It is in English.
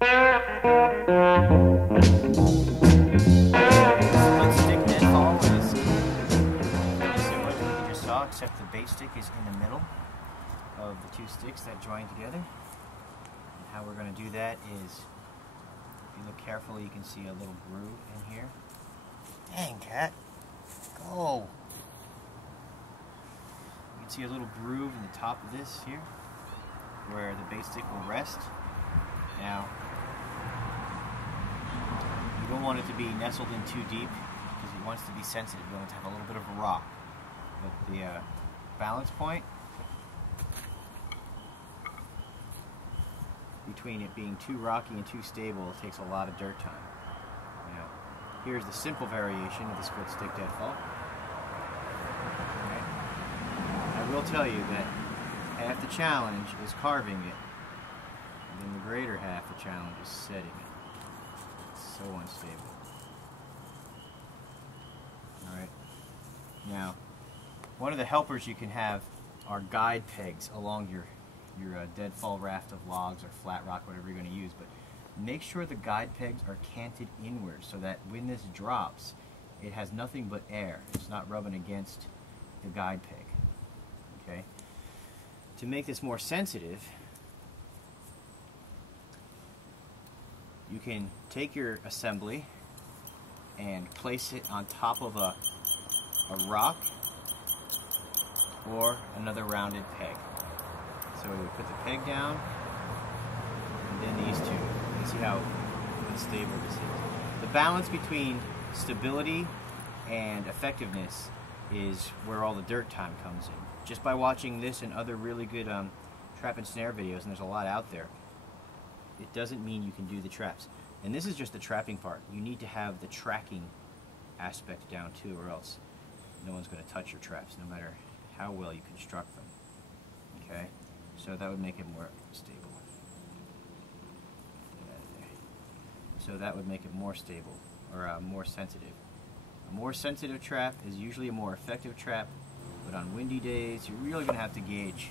Split stick deadfall is pretty similar to what you just saw, except the bait stick is in the middle of the two sticks that join together. And how we're going to do that is, if you look carefully, you can see a little groove in here. Dang, cat. Go! You can see a little groove in the top of this here, where the bait stick will rest. Now, you don't want it to be nestled in too deep, because it wants to be sensitive. You want it to have a little bit of a rock. But the balance point between it being too rocky and too stable takes a lot of dirt time. Now, here's the simple variation of the split stick deadfall. Okay. I will tell you that half the challenge is carving it, and then the greater half the challenge is setting it. It's so unstable. Alright. Now, one of the helpers you can have are guide pegs along your deadfall raft of logs or flat rock, whatever you're going to use, but make sure the guide pegs are canted inward so that when this drops, it has nothing but air. It's not rubbing against the guide peg. Okay? To make this more sensitive, you can take your assembly and place it on top of a rock or another rounded peg. So we would put the peg down, and then these two. You see how unstable this is. The balance between stability and effectiveness is where all the dirt time comes in. Just by watching this and other really good trap and snare videos, and there's a lot out there, it doesn't mean you can do the traps. And this is just the trapping part. You need to have the tracking aspect down too, or else no one's going to touch your traps, no matter how well you construct them. Okay? So that would make it more stable. So that would make it more stable, or more sensitive. A more sensitive trap is usually a more effective trap, but on windy days, you're really going to have to gauge.